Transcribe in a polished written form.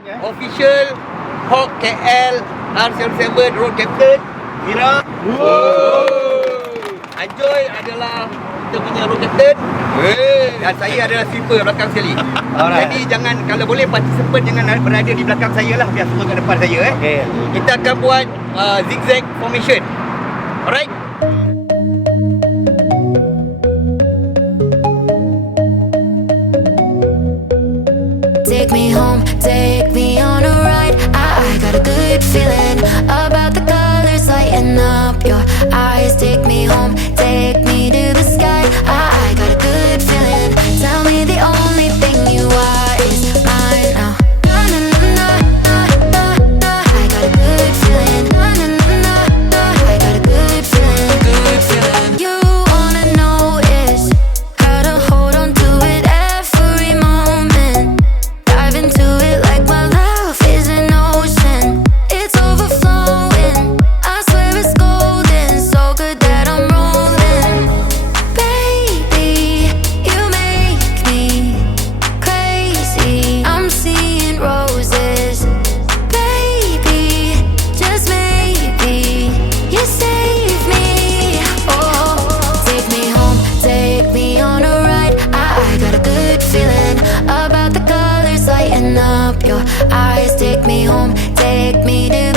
Official HOG-KL R77 Road Captain Mira. Enjoy adalah kita punya road captain. Dan saya adalah sweeper belakang sekali. Jadi jangan, kalau boleh participant jangan berada di belakang saya lah, biar semua kat depan saya. Kita akan buat zigzag formation. Alright. Take me home, take me on a ride. I got a good feeling about the colors lighting up your eyes. Take me home, take me to the sky. I got a good feeling. Tell me the only thing you are is mine now. Na na na na na na. I got a good feeling. Na na na na. I got a good feeling. Good feeling. You wanna know is how to hold on to it every moment. Dive into it like my love is an ocean. It's overflowing. I swear it's golden. So good that I'm rolling. Baby, you make me crazy. I'm seeing roses. Baby, just maybe you save me. Oh, take me home, take me on a ride. I got a good feeling about the colors lighting up your eyes. Take me home, take me to